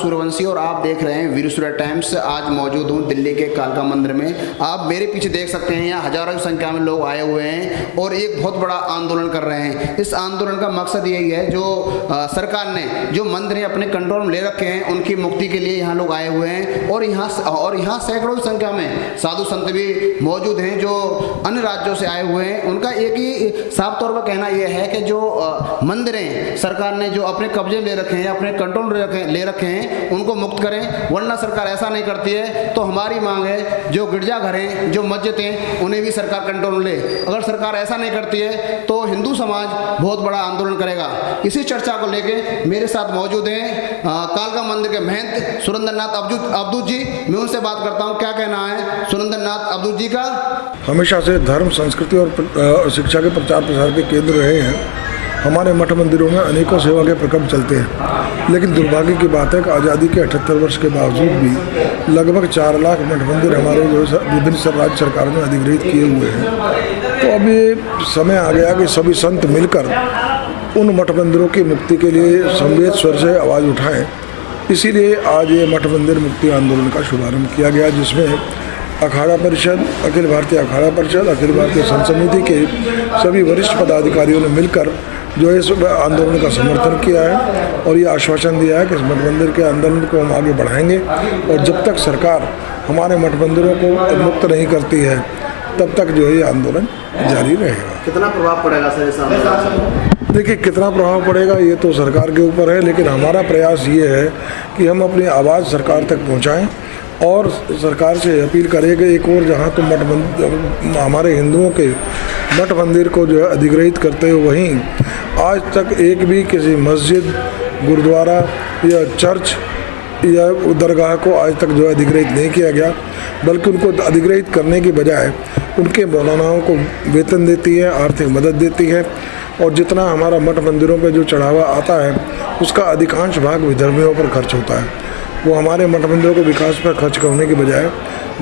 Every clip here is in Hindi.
सूर्यवंशी और आप देख रहे हैं वीर सूर्य टाइम्स। आज मौजूद हूं दिल्ली के कालका मंदिर में। आप मेरे पीछे देख सकते हैं, यहाँ हजारों की संख्या में लोग आए हुए हैं और एक बहुत बड़ा आंदोलन कर रहे हैं। इस आंदोलन का मकसद यही है, जो सरकार ने जो मंदिर अपने कंट्रोल में ले रखे हैं उनकी मुक्ति के लिए यहाँ लोग आए हुए हैं। और यहाँ सैकड़ों की संख्या में साधु संत भी मौजूद हैं जो अन्य राज्यों से आए हुए हैं। उनका एक ही साफ तौर पर कहना यह है कि जो मंदिरें सरकार ने जो अपने कब्जे ले रखे हैं, अपने कंट्रोल ले रखे हैं, उनको मुक्त करें, वरना सरकार ऐसा नहीं करती है तो हमारी मांग है जो गिरजाघर हैं, जो मस्जिद हैं, उन्हें भी सरकार कंट्रोल ले। अगर सरकार ऐसा नहीं करती है तो हिंदू समाज बहुत बड़ा आंदोलन करेगा। इसी चर्चा को लेके मेरे साथ मौजूद हैं कालका मंदिर के महंत सुरेंद्रनाथ अवधूत जी। मैं उनसे बात करता हूँ, क्या कहना है सुरेंद्रनाथ अवधूत जी का। हमेशा से धर्म, संस्कृति और शिक्षा के प्रचार प्रसार के केंद्र रहे हैं। हमारे मठ मंदिरों में अनेकों सेवा के प्रकल्प चलते हैं, लेकिन दुर्भाग्य की बात है कि आज़ादी के 78 वर्ष के बावजूद भी लगभग 4 लाख मठ मंदिर हमारे जो विभिन्न राज्य सरकारों ने अधिग्रहित किए हुए हैं। तो अब ये समय आ गया कि सभी संत मिलकर उन मठ मंदिरों की मुक्ति के लिए संवेद स्वर से आवाज़ उठाएं। इसीलिए आज ये मठ मंदिर मुक्ति आंदोलन का शुभारंभ किया गया, जिसमें अखाड़ा परिषद, अखिल भारतीय अखाड़ा परिषद, अखिल भारतीय संत समिति के सभी वरिष्ठ पदाधिकारियों ने मिलकर जो इस आंदोलन का समर्थन किया है और ये आश्वासन दिया है कि इस मठ मंदिर के आंदोलन को हम आगे बढ़ाएंगे और जब तक सरकार हमारे मठ मंदिरों को मुक्त नहीं करती है तब तक जो है ये आंदोलन जारी रहेगा। कितना प्रभाव पड़ेगा सर इस आंदोलन? देखिए, कितना प्रभाव पड़ेगा ये तो सरकार के ऊपर है, लेकिन हमारा प्रयास ये है कि हम अपनी आवाज़ सरकार तक पहुँचाएँ और सरकार से अपील करें कि एक और जहाँ तो हमारे हिंदुओं के मठ मंदिर को जो है अधिग्रहित करते हो, वहीं आज तक एक भी किसी मस्जिद, गुरुद्वारा या चर्च या दरगाह को आज तक जो है अधिग्रहित नहीं किया गया, बल्कि उनको अधिग्रहित करने की बजाय उनके मौलानाओं को वेतन देती है, आर्थिक मदद देती है और जितना हमारा मठ मंदिरों पर जो चढ़ावा आता है उसका अधिकांश भाग विधर्मियों पर खर्च होता है। वो हमारे मठ मंदिरों को विकास पर खर्च करने के बजाय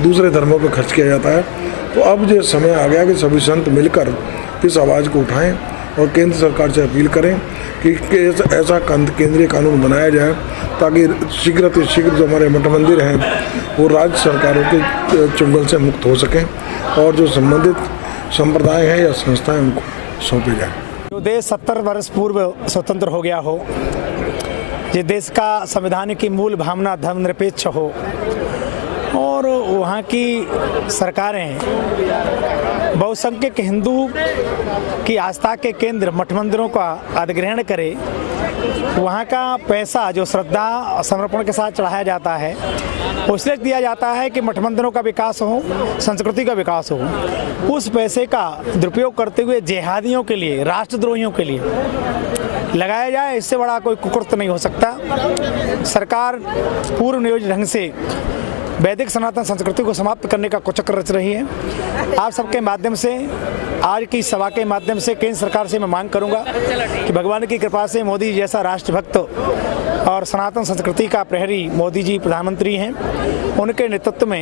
दूसरे धर्मों पर खर्च किया जाता है। तो अब जो समय आ गया कि सभी संत मिलकर इस आवाज़ को उठाएं और केंद्र सरकार से अपील करें कि ऐसा केंद्रीय कानून बनाया जाए ताकि शीघ्र से शीघ्र जो हमारे मठ मंदिर हैं वो राज्य सरकारों के चुंगल से मुक्त हो सकें और जो संबंधित संप्रदाय हैं या संस्थाएं उनको सौंपी जाए। जो देश 70 वर्ष पूर्व स्वतंत्र हो गया हो, जिस देश का संविधान की मूल भावना धर्मनिरपेक्ष हो और वहाँ की सरकारें बहुसंख्यक हिंदू की आस्था के केंद्र मठ मंदिरों का अधिग्रहण करे, वहाँ का पैसा जो श्रद्धा समर्पण के साथ चढ़ाया जाता है उससे दिया जाता है कि मठ मंदिरों का विकास हो, संस्कृति का विकास हो। उस पैसे का दुरुपयोग करते हुए जिहादियों के लिए, राष्ट्रद्रोहियों के लिए लगाया जाए, इससे बड़ा कोई कुकृत्य नहीं हो सकता। सरकार पूर्व नियोजित ढंग से वैदिक सनातन संस्कृति को समाप्त करने का कुचक्र रच रही है। आप सबके माध्यम से, आज की सभा के माध्यम से केंद्र सरकार से मैं मांग करूंगा कि भगवान की कृपा से मोदी जैसा राष्ट्रभक्त और सनातन संस्कृति का प्रहरी मोदी जी प्रधानमंत्री हैं, उनके नेतृत्व में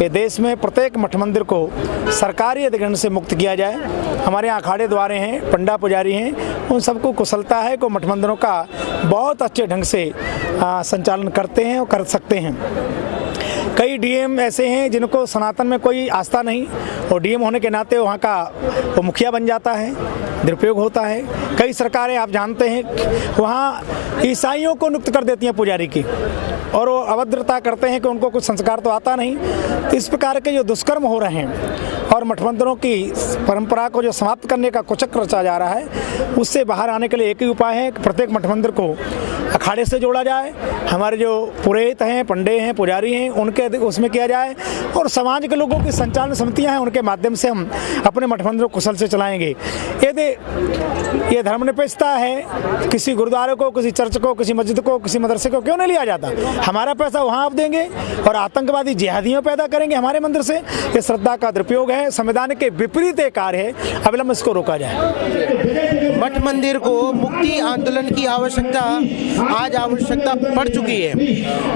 ये देश में प्रत्येक मठ मंदिर को सरकारी अधिग्रहण से मुक्त किया जाए। हमारे यहाँ अखाड़े द्वारे हैं, पंडा पुजारी हैं, उन सबको कुशलता है को मठ मंदिरों का बहुत अच्छे ढंग से संचालन करते हैं और कर सकते हैं। कई डीएम ऐसे हैं जिनको सनातन में कोई आस्था नहीं और डीएम होने के नाते वहाँ का वो मुखिया बन जाता है, दुरुपयोग होता है। कई सरकारें आप जानते हैं वहाँ ईसाइयों को नियुक्त कर देती हैं पुजारी की और वो अभद्रता करते हैं कि उनको कुछ संस्कार तो आता नहीं। तो इस प्रकार के जो दुष्कर्म हो रहे हैं और मठ मंदिरों की परंपरा को जो समाप्त करने का कुचक्र रचा जा रहा है, उससे बाहर आने के लिए एक ही उपाय है कि प्रत्येक मठ मंदिर को अखाड़े से जोड़ा जाए। हमारे जो पुरोहित हैं, पंडे हैं, पुजारी हैं, उनके उसमें किया जाए और समाज के लोगों की संचालन समितियां हैं, उनके माध्यम से हम अपने मठ मंदिरों को कुशल से चलाएंगे। यदि ये धर्मनिरपेक्षता है, किसी गुरुद्वारे को, किसी चर्च को, किसी मस्जिद को, किसी मदरसे को क्यों नहीं लिया जाता? हमारा पैसा वहाँ आप देंगे और आतंकवादी जिहादियों पैदा करेंगे हमारे मंदिर से। ये श्रद्धा का दुरुपयोग है, संविधान के विपरीत कार्य है, अविलंब इसको रोका जाए। मठ मंदिर को मुक्ति आंदोलन की आवश्यकता पड़ चुकी है।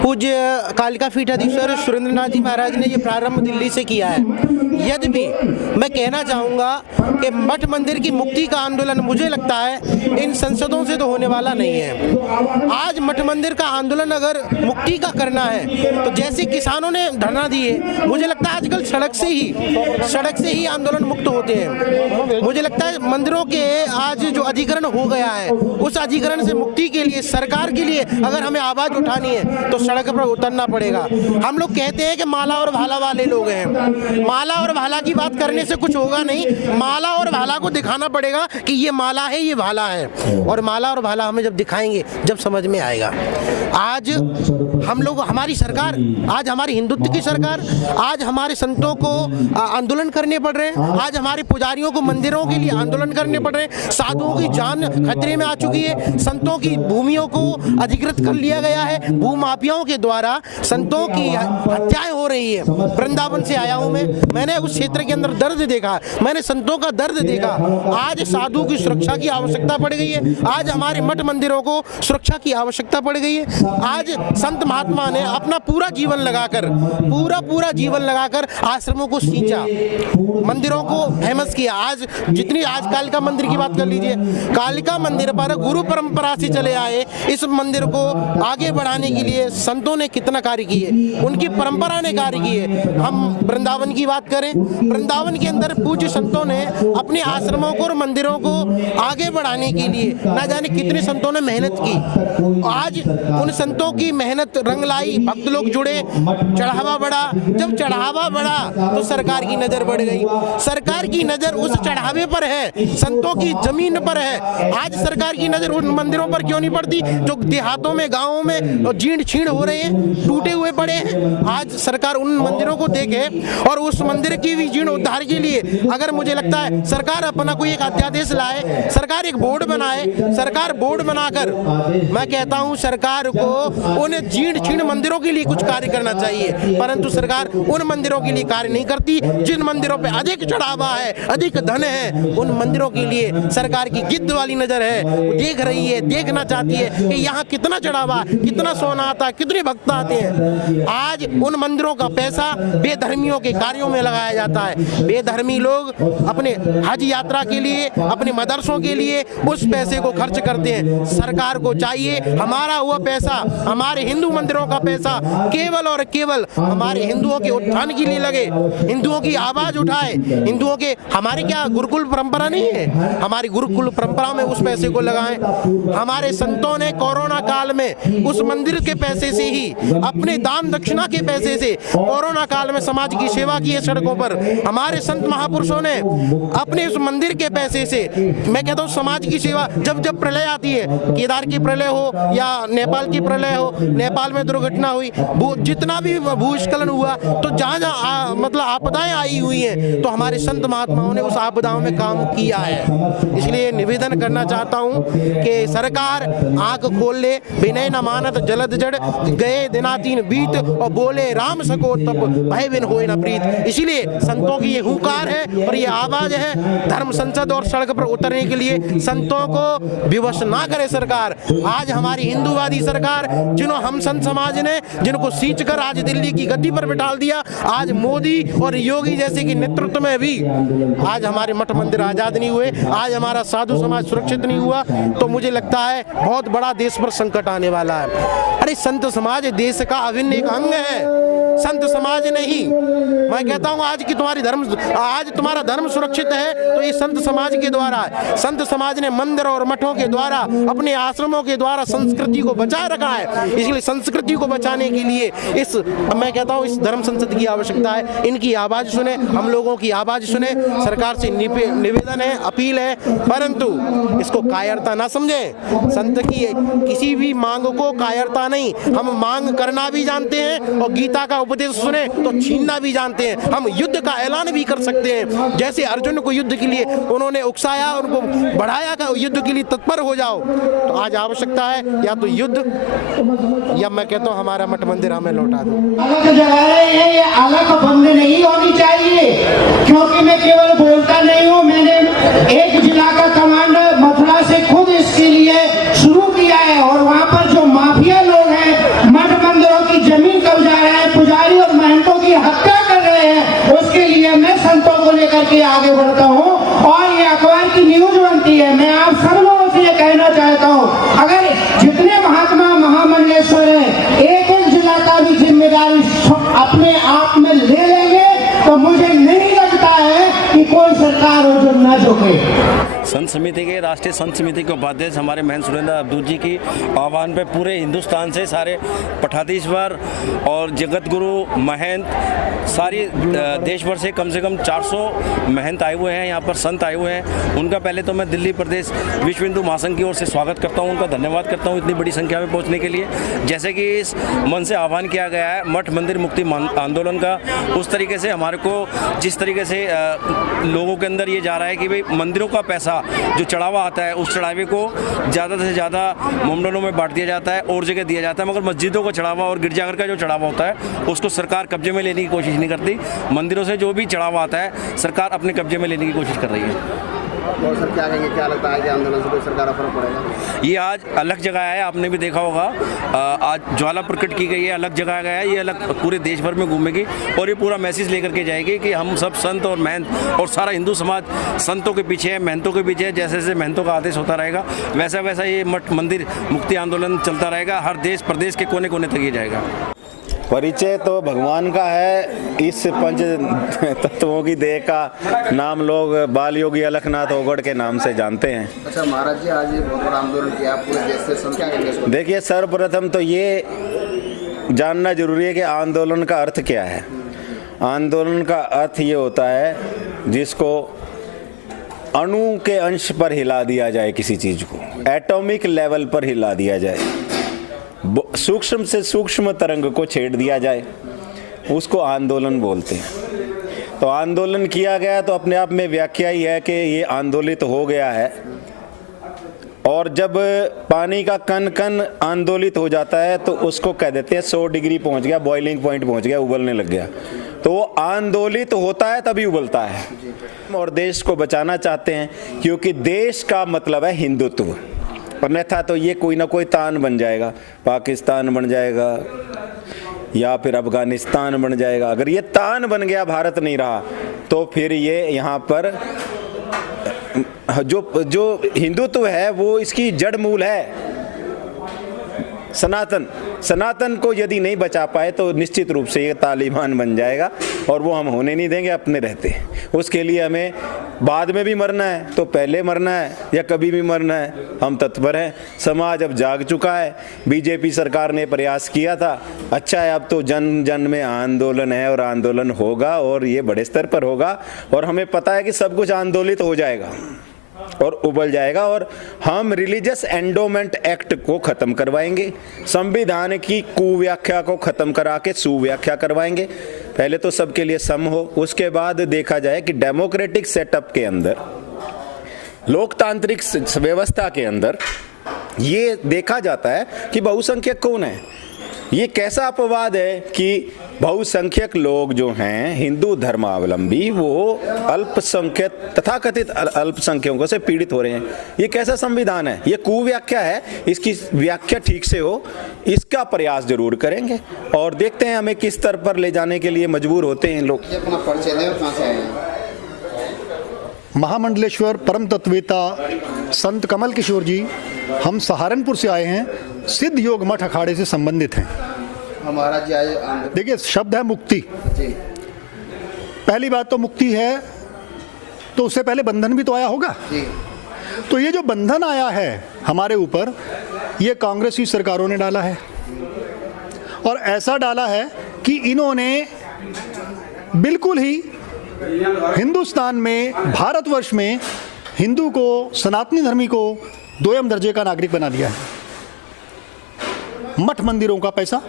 पूज्य कालिका पीठाधीश्वर सुरेंद्रनाथ जी महाराज ने ये प्रारंभ दिल्ली से किया है। यद्यपि मैं कहना चाहूँगा कि मठ मंदिर की मुक्ति का आंदोलन मुझे लगता है इन संसदों से तो होने वाला नहीं है। आज मठ मंदिर का आंदोलन अगर मुक्ति का करना है तो जैसे किसानों ने धरना दिए, मुझे लगता है आजकल सड़क से ही आंदोलन मुक्त होते हैं। मुझे लगता है मंदिरों के आज जो अधिग्रहण हो गया है उस अधिग्रहण से मुक्ति के लिए, सरकार के लिए अगर हमें आवाज उठानी है तो सड़क पर उतरना पड़ेगा। हम लोग कहते हैं कि माला और भाला वाले लोग हैं, माला और भाला की बात करने से कुछ होगा नहीं। माला और भाला को दिखाना पड़ेगा कि ये माला है, ये भाला है, और माला और भाला हमें जब दिखाएंगे जब समझ में आएगा। आज हम लोग, हमारी सरकार, आज हमारी हिंदुत्व की सरकार, आज हमारे संतों को आंदोलन करने पड़ रहे हैं, आज हमारे पुजारियों को मंदिरों के लिए आंदोलन करने पड़ रहे हैं, साधुओं की जान खतरे में आ चुकी है, संतों की भूमियों को अधिकृत कर लिया गया है, भूमाफियाओं के द्वारा संतों की हत्याएं हो रही है। वृंदावन से आया हूं मैंने उस क्षेत्र के अंदर दर्द देखा, मैंने संतों का दर्द देखा। आज साधु की सुरक्षा की आवश्यकता पड़ गई है, आज हमारे मठ मंदिरों को सुरक्षा की आवश्यकता पड़ गई है। आज संत महात्मा ने अपना पूरा जीवन लगाकर आश्रमों को सींचा, मंदिरों को फेमस किया। आज कालिका मंदिर की बात कर लीजिए, कालिका मंदिर पर गुरु परंपरा से चले आए इस मंदिर को आगे बढ़ाने के लिए संतों ने कितना कार्य किए, उनकी परंपरा ने कार्य किए। हम वृंदावन की बात करें, वृंदावन के अंदर पूज्य संतों ने अपने आश्रमों को और मंदिरों को आगे बढ़ाने के लिए ना जाने कितने संतों ने मेहनत की। आज उन संतों की मेहनत रंग लाई, भक्त लोग जुड़े, चढ़ावा बढ़ा। जब चढ़ावा बढ़ा तो सरकार की नजर बढ़ गई, सरकार की नजर उस चढ़ावे पर है, संतों की जमीन पर है। आज सरकार की नजर उन मंदिरों पर क्यों नहीं पड़ती जो देहातों में, गांवों में जीर्ण छीण हो रहे हैं, टूटे हुए पड़े हैं। आज सरकार उन मंदिरों को देखे और उस मंदिर की भी जीर्ण उद्धार के लिए अगर मुझे लगता है सरकार अपना कोई एक अध्यादेश लाए, सरकार एक बोर्ड बनाए, सरकार बोर्ड बनाकर, मैं कहता हूं सरकार को उन जीर्ण छीण मंदिरों के लिए कुछ कार्य करना चाहिए, परंतु सरकार उन मंदिरों के लिए कार्य नहीं करती। जिन मंदिरों पे अधिक चढ़ावा है, अधिक धन है, उन मंदिरों के लिए सरकार की गिद्ध वाली नजर है, वो देख रही है, देखना चाहती है कि यहाँ कितना चढ़ावा, कितना सोना आता है, कितने भक्त आते हैं। आज उन मंदिरों का पैसा बेधर्मियों के कार्यों में लगाया जाता है। बेधर्मी लोग अपने हज यात्रा के लिए, अपने मदरसों के लिए उस पैसे को खर्च करते हैं। सरकार को चाहिए हमारा हुआ पैसा, हमारे हिंदू मंदिरों का पैसा केवल और केवल हमारे हिंदुओं के उत्थान के लिए लगे, हिंदुओं की आवाज उठाए, हिंदुओं के, हमारे क्या गुरुकुल परंपरा नहीं है, हमारी गुरुकुल परंपरा में उस पैसे को लगाएं। हमारे संतों ने कोरोना काल में उस मंदिर के पैसे से ही, अपने दान दक्षिणा के पैसे से कोरोना काल में समाज की सेवा की है। सड़कों पर हमारे संत महापुरुषों ने अपने उस मंदिर के पैसे से, मैं कहता हूँ समाज की सेवा। जब जब प्रलय आती है, केदार की प्रलय हो या नेपाल की प्रलय हो, नेपाल में दुर्घटना हुई, जितना भी भूस्खलन हुआ, तो जहाँ जहाँ मतलब आपदाएं आई हुई हैं, तो हमारे संत महात्माओं ने उस आपदाओं में काम किया है। इसलिए निवेदन करना चाहता हूँ कि सरकार आंख खोल ले। विनय न मानत जलद जड़, गए दिनातीन बीत, और बोले राम सको तब भय बिन होए न प्रीत। इसीलिए संतों की ये हुंकार है और ये आवाज है, धर्म संसद और सड़क पर उतरने के लिए संतों को विवश ना करे सरकार। आज हमारी हिंदूवादी सरकार, जिन्होंने हम संत समाज ने जिनको सींच कर आज दिल्ली की गद्दी पर बिठा दिया, आज मोदी और योगी जैसे कि नेतृत्व में भी आज हमारे मठ मंदिर आजाद नहीं हुए, आज हमारा साधु समाज सुरक्षित नहीं हुआ, तो मुझे लगता है बहुत बड़ा देश पर संकट आने वाला है। अरे संत समाज देश का अभिन्न एक अंग है, संत समाज नहीं। मैं कहता हूं आज तुम्हारा धर्म सुरक्षित है तो ये संत समाज के द्वारा है। संत समाज ने मंदिर और मठों के द्वारा, अपने आश्रमों के द्वारा संस्कृति को बचाए रखा है। इसलिए संस्कृति को बचाने के लिए मैं कहता हूं इस धर्म संसद की आवश्यकता है। इनकी आवाज सुने, हम लोगों की आवाज सुने। सरकार से निवेदन है, अपील है, परंतु इसको कायरता ना समझें। संत की किसी भी मांग को कायरता नहीं, हम मांग करना भी जानते हैं और गीता का उपदेश सुने तो छीनना भी जानते हैं। हम युद्ध का ऐलान भी कर सकते हैं, जैसे अर्जुन को युद्ध के लिए उन्होंने उकसाया, उनको बढ़ाया कि युद्ध के लिए तत्पर हो जाओ। तो आज आवश्यकता है या तो युद्ध, या मैं कहता हूँ हमारा मठ मंदिर हमें लौटा दो। अलग जगा रहे हैं, ये अलग बंद नहीं होनी चाहिए, क्योंकि मैं केवल बोलता नहीं हूँ। मैंने एक जिला का कमांडर मथुरा है, मैं संतों को लेकर के आगे बढ़ता हूँ और ये अखबार की न्यूज बनती है। मैं आप सब लोगों से ये कहना चाहता हूँ, अगर जितने महात्मा महामंडलेश्वर हैं एक एक जिला का भी जिम्मेदारी अपने आप में ले लेंगे तो मुझे नहीं लगता है कि कोई सरकार हो जो न झुके। संत समिति के राष्ट्रीय संत समिति के उपाध्यक्ष हमारे महंत सुरेंद्र अवधूत जी की आह्वान पे पूरे हिंदुस्तान से सारे पठाधीश्वर और जगत गुरु महंत सारी देश भर से कम 400 महंत आए हुए हैं, यहाँ पर संत आए हुए हैं। उनका पहले तो मैं दिल्ली प्रदेश विश्व हिंदू महासंघ की ओर से स्वागत करता हूँ, उनका धन्यवाद करता हूँ इतनी बड़ी संख्या में पहुँचने के लिए। जैसे कि इस मन से आह्वान किया गया है मठ मंदिर मुक्ति आंदोलन का, उस तरीके से हमारे को जिस तरीके से लोगों के अंदर ये जा रहा है कि भाई मंदिरों का पैसा जो चढ़ावा आता है उस चढ़ावे को ज़्यादा से ज़्यादा मंडलों में बांट दिया जाता है और जगह दिया जाता है, मगर मस्जिदों का चढ़ावा और गिरजाघर का जो चढ़ावा होता है उसको सरकार कब्जे में लेने की कोशिश नहीं करती। मंदिरों से जो भी चढ़ावा आता है सरकार अपने कब्जे में लेने की कोशिश कर रही है। और सर क्या कहेंगे, क्या लगता है कि आंदोलन से कोई सरकार का फर्क पड़ेगा? ये आज अलग जगह है, आपने भी देखा होगा, आज ज्वाला प्रकट की गई है, अलग जगह गया है, ये अलग पूरे देश भर में घूमेगी और ये पूरा मैसेज लेकर के जाएगी कि हम सब संत और महंत और सारा हिंदू समाज संतों के पीछे है, महंतों के पीछे है। जैसे जैसे महंतों का आदेश होता रहेगा वैसा वैसा ये मठ मंदिर मुक्ति आंदोलन चलता रहेगा, हर देश प्रदेश के कोने कोने तक ये जाएगा। परिचय तो भगवान का है, इस पंच तत्वों की देह का नाम लोग बाल योगी अलखनाथ ओगड़ के नाम से जानते हैं। अच्छा महाराज जी, आज ये बहुत बड़ा आंदोलन किया पूरे देश से, सब क्या कहेंगे? देखिए, सर्वप्रथम तो ये जानना जरूरी है कि आंदोलन का अर्थ क्या है। आंदोलन का अर्थ ये होता है जिसको अणु के अंश पर हिला दिया जाए, किसी चीज को एटॉमिक लेवल पर हिला दिया जाए, सूक्ष्म से सूक्ष्म तरंग को छेड़ दिया जाए, उसको आंदोलन बोलते हैं। तो आंदोलन किया गया तो अपने आप में व्याख्या ही है कि ये आंदोलित हो गया है। और जब पानी का कण कण आंदोलित हो जाता है तो उसको कह देते हैं 100 डिग्री पहुंच गया, बॉइलिंग पॉइंट पहुंच गया, उबलने लग गया। तो वो आंदोलित होता है तभी उबलता है। और देश को बचाना चाहते हैं क्योंकि देश का मतलब है हिंदुत्व, अन्यथा तो ये कोई ना कोई तान बन जाएगा, पाकिस्तान बन जाएगा या फिर अफगानिस्तान बन जाएगा। अगर ये तान बन गया, भारत नहीं रहा, तो फिर ये यहाँ पर जो हिंदुत्व है वो इसकी जड़ मूल है। सनातन को यदि नहीं बचा पाए तो निश्चित रूप से ये तालिबान बन जाएगा और वो हम होने नहीं देंगे अपने रहते। उसके लिए हमें बाद में भी मरना है तो पहले मरना है या कभी भी मरना है, हम तत्पर हैं। समाज अब जाग चुका है। बीजेपी सरकार ने प्रयास किया था, अच्छा है, अब तो जन जन में आंदोलन है और आंदोलन होगा और ये बड़े स्तर पर होगा। और हमें पता है कि सब कुछ आंदोलित हो जाएगा और उबल जाएगा और हम रिलीजियस एंडोमेंट एक्ट को खत्म करवाएंगे, संविधान की कुव्याख्या को खत्म करा के सुव्याख्या करवाएंगे। पहले तो सबके लिए सम हो, उसके बाद देखा जाए कि डेमोक्रेटिक सेटअप के अंदर, लोकतांत्रिक व्यवस्था के अंदर ये देखा जाता है कि बहुसंख्यक कौन है। ये कैसा अपवाद है कि बहुसंख्यक लोग जो हैं हिंदू धर्मावलंबी, वो अल्पसंख्यक तथाकथित अल्पसंख्यकों से पीड़ित हो रहे हैं। ये कैसा संविधान है? ये कुव्याख्या है। इसकी व्याख्या ठीक से हो, इसका प्रयास जरूर करेंगे और देखते हैं हमें किस स्तर पर ले जाने के लिए मजबूर होते हैं लोग। अपना परिचय दें और कहाँ से आए हैं? महामंडलेश्वर परम तत्ववेता संत कमल किशोर जी, हम सहारनपुर से आए हैं, सिद्ध योग मठ अखाड़े से संबंधित हैं। हमारा जी आज देखिए, शब्द है मुक्ति जी। पहली बात तो मुक्ति है तो उससे पहले बंधन भी तो आया होगा जी। तो ये जो बंधन आया है हमारे ऊपर, ये कांग्रेसी सरकारों ने डाला है और ऐसा डाला है कि इन्होंने बिल्कुल ही हिंदुस्तान में, भारतवर्ष में हिंदू को, सनातनी धर्मी को दोयम दर्जे का नागरिक बना दिया है। मठ मंदिरों का पैसा,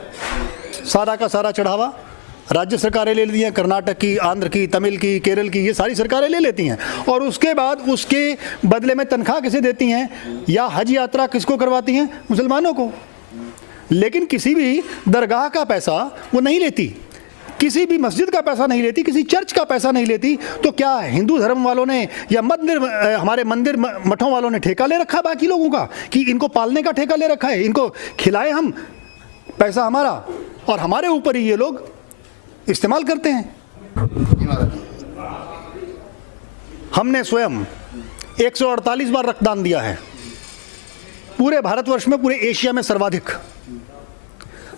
सारा का सारा चढ़ावा राज्य सरकारें ले लेती हैं, कर्नाटक की, आंध्र की, तमिल की, केरल की, ये सारी सरकारें ले लेती हैं और उसके बाद उसके बदले में तनख्वाह किसे देती हैं या हज यात्रा किसको करवाती हैं? मुसलमानों को। लेकिन किसी भी दरगाह का पैसा वो नहीं लेती, किसी भी मस्जिद का पैसा नहीं लेती, किसी चर्च का पैसा नहीं लेती। तो क्या हिंदू धर्म वालों ने या हमारे मंदिर मठों वालों ने ठेका ले रखा बाकी लोगों का कि इनको पालने का ठेका ले रखा है, इनको खिलाए हम, पैसा हमारा और हमारे ऊपर ही ये लोग इस्तेमाल करते हैं। हमने स्वयं 148 बार रक्तदान दिया है, पूरे भारतवर्ष में, पूरे एशिया में सर्वाधिक।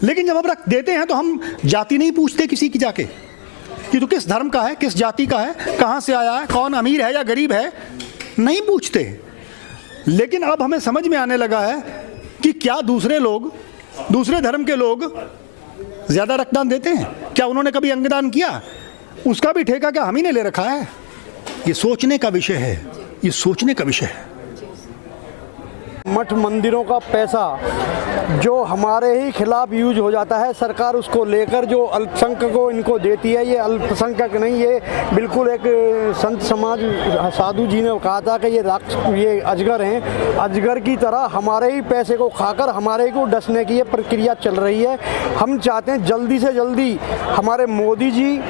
लेकिन जब हम रक्त देते हैं तो हम जाति नहीं पूछते किसी की जाके कि तू किस धर्म का है, किस जाति का है, कहाँ से आया है, कौन अमीर है या गरीब है, नहीं पूछते। लेकिन अब हमें समझ में आने लगा है कि क्या दूसरे लोग, दूसरे धर्म के लोग ज़्यादा रक्तदान देते हैं? क्या उन्होंने कभी अंगदान किया? उसका भी ठेका क्या हम ही ने ले रखा है? ये सोचने का विषय है, ये सोचने का विषय है। मठ मंदिरों का पैसा जो हमारे ही खिलाफ यूज हो जाता है, सरकार उसको लेकर जो अल्पसंख्यक को इनको देती है। ये अल्पसंख्यक नहीं, ये बिल्कुल एक संत समाज साधु जी ने कहा था कि ये अजगर हैं, अजगर की तरह हमारे ही पैसे को खाकर हमारे ही को डसने की ये प्रक्रिया चल रही है। हम चाहते हैं जल्दी से जल्दी हमारे मोदी जी,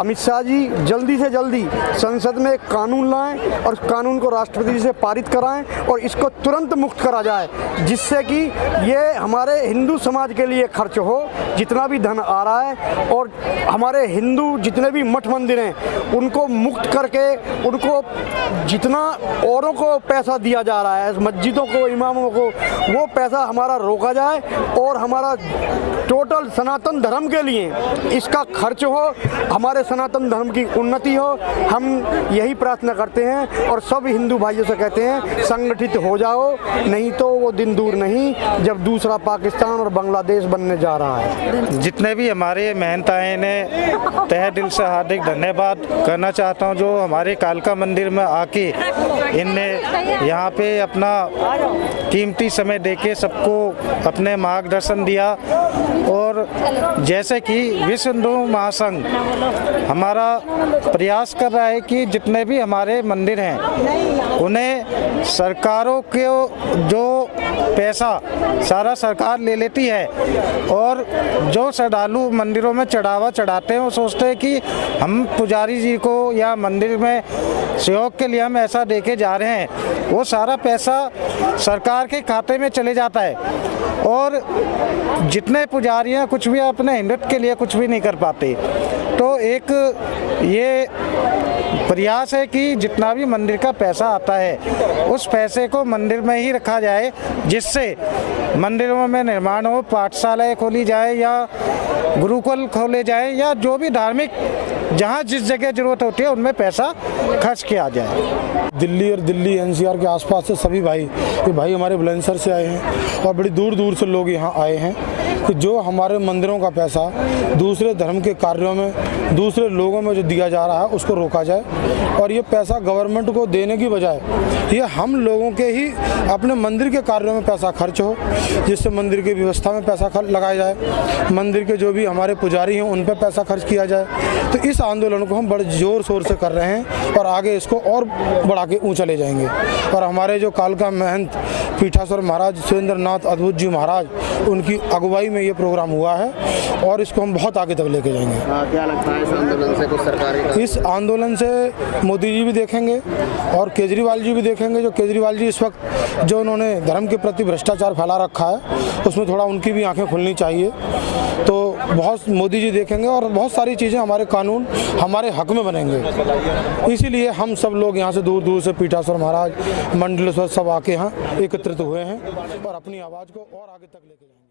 अमित शाह जी जल्दी से जल्दी संसद में एक कानून लाएं और कानून को राष्ट्रपति जी से पारित कराएं और इसको तुरंत मुक्त करा जाए, जिससे कि ये हमारे हिंदू समाज के लिए खर्च हो, जितना भी धन आ रहा है, और हमारे हिंदू जितने भी मठ मंदिर हैं उनको मुक्त करके उनको जितना औरों को पैसा दिया जा रहा है, मस्जिदों को, इमामों को, वो पैसा हमारा रोका जाए और हमारा टोटल सनातन धर्म के लिए इसका खर्च हो, हमारे सनातन धर्म की उन्नति हो। हम यही प्रार्थना करते हैं और सब हिंदू भाइयों से कहते हैं संगठित हो जाओ, नहीं तो वो दिन दूर नहीं जब दूसरा पाकिस्तान और बांग्लादेश बनने जा रहा है। जितने भी हमारे मेहनत आए इन्हें तहे दिल से हार्दिक धन्यवाद करना चाहता हूं, जो हमारे कालका मंदिर में आके इनने यहाँ पे अपना कीमती समय देके सबको अपने मार्गदर्शन दिया। और जैसे कि विश्व हिंदू महासंघ हमारा प्रयास कर रहा है कि जितने भी हमारे मंदिर हैं उन्हें सरकारों के जो पैसा सारा सरकार ले लेती है, और जो श्रद्धालु मंदिरों में चढ़ावा चढ़ाते हैं वो सोचते हैं कि हम पुजारी जी को या मंदिर में सहयोग के लिए हम ऐसा देके जा रहे हैं, वो सारा पैसा सरकार के खाते में चले जाता है और जितने पुजारी हैं कुछ भी अपने हिंदुत्व के लिए कुछ भी नहीं कर पाते। तो एक ये प्रयास है कि जितना भी मंदिर का पैसा आता है उस पैसे को मंदिर में ही रखा जाए, जिससे मंदिरों में निर्माण हो, पाठशालाएं खोली जाए या गुरुकुल खोले जाए या जो भी धार्मिक जहाँ जिस जगह जरूरत होती है उनमें पैसा खर्च किया जाए। दिल्ली और दिल्ली एनसीआर के आसपास से सभी भाई, ये भाई हमारे बुलंदशहर से आए हैं और बड़ी दूर दूर से लोग यहाँ आए हैं कि जो हमारे मंदिरों का पैसा दूसरे धर्म के कार्यों में, दूसरे लोगों में जो दिया जा रहा है उसको रोका जाए, और ये पैसा गवर्नमेंट को देने की बजाय ये हम लोगों के ही अपने मंदिर के कार्यों में पैसा खर्च हो, जिससे मंदिर की व्यवस्था में पैसा लगाया जाए, मंदिर के जो भी हमारे पुजारी हैं उन पर पैसा खर्च किया जाए। तो इस आंदोलन को हम बड़े जोर शोर से कर रहे हैं और आगे इसको और बढ़ा के ऊँचा ले जाएंगे। और हमारे जो कालका महंत पीठाश्वर महाराज सुरेंद्र नाथ अद्भुत जी महाराज, उनकी अगुवाई में ये प्रोग्राम हुआ है और इसको हम बहुत आगे तक लेके जाएंगे। क्या लगता है इस आंदोलन से कुछ सरकार? इस आंदोलन से मोदी जी भी देखेंगे और केजरीवाल जी भी देखेंगे। जो केजरीवाल जी इस वक्त जो उन्होंने धर्म के प्रति भ्रष्टाचार फैला रखा है उसमें थोड़ा उनकी भी आंखें खुलनी चाहिए। तो बहुत मोदी जी देखेंगे और बहुत सारी चीज़ें, हमारे कानून हमारे हक में बनेंगे। इसीलिए हम सब लोग यहाँ से दूर दूर से पीठाश्वर महाराज, मंडलेश्वर सब आके यहाँ एकत्रित हुए हैं और अपनी आवाज़ को और आगे तक लेके जाएंगे।